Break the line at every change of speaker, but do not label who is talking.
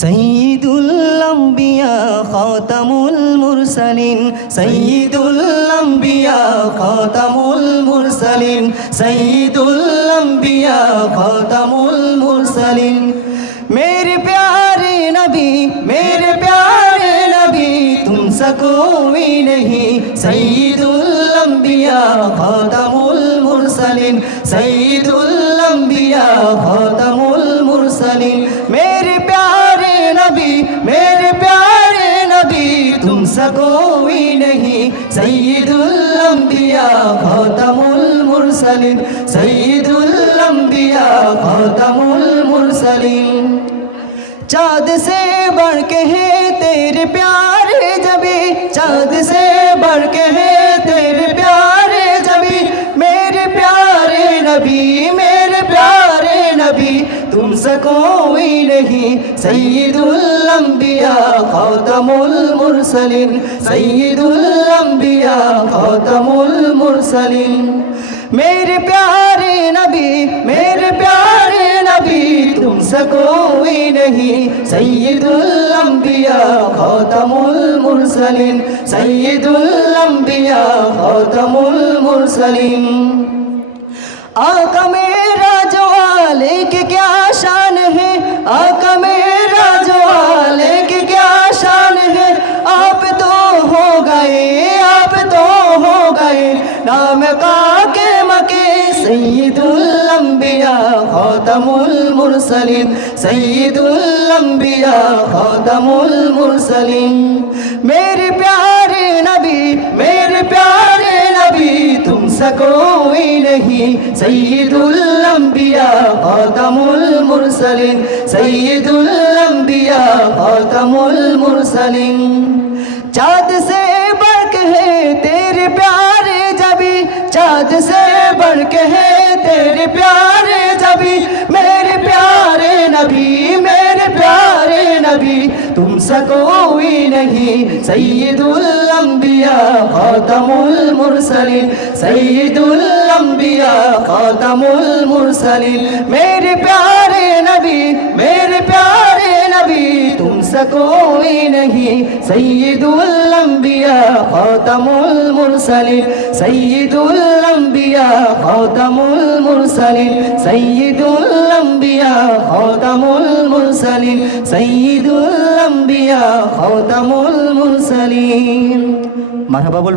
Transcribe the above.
সঈদুল্লাম বিয়া খতামুল মুরসালিন সঈদুল্লাম বিয়া খতামুল মুরসালিন সঈদুল্লাম বিয়া খতামুল মুরসালিন। মেরে প্যারে নবী, মেরে প্যারে নবী তুম সকোই নহি। সঈদুল্লাম বিয়া খতামুল মুরসালিন সঈদুল্লাম বিয়া খতামুল ایسا کوئی نہیں سید الانبیاء خاتم المرسلین سید الانبیاء خاتم المرسلین چاند سے بڑھ کے ہے تیرے پیارے جبی چاند سے بڑھ کے ہے تیرے پیارے جبی میرے پیارے نبی میں तुमसे कोई नहीं सईदुल अंबिया खातमुल मुरसलिन सईदुल अंबिया खातमुल मुरसलिन मेरे प्यारे नबी मेरे प्यारे नबी तुमसे कोई नहीं सैयदुल अंबिया खातमुल मुरसलिन सैयदुल अंबिया खातमुल मुरसलिन आका نام پاک مکی سید الانبیاء خاتم المرسلین سید الانبیاء خاتم المرسلین میرے پیارے نبی، میرے پیارے نبی، تم سے کوئی نہیں۔ سید الانبیاء خاتم المرسلین سید الانبیاء خاتم المرسلین چاند سے بن کے ہے تیرے پیارے جبھی میرے پیارے نبی، میرے پیارے نبی، تم سا کوئی نہیں سید الانبیاء خاتم المرسلین سید الانبیاء خاتم المرسلین میرے پیارے نبی، میرے پیارے نبی، تم سا کوئی العالمين سيد الأنبياء خاتم المرسلين سيد الأنبياء خاتم المرسلين سيد الأنبياء خاتم المرسلين سيد الأنبياء خاتم المرسلين مرحبا بقول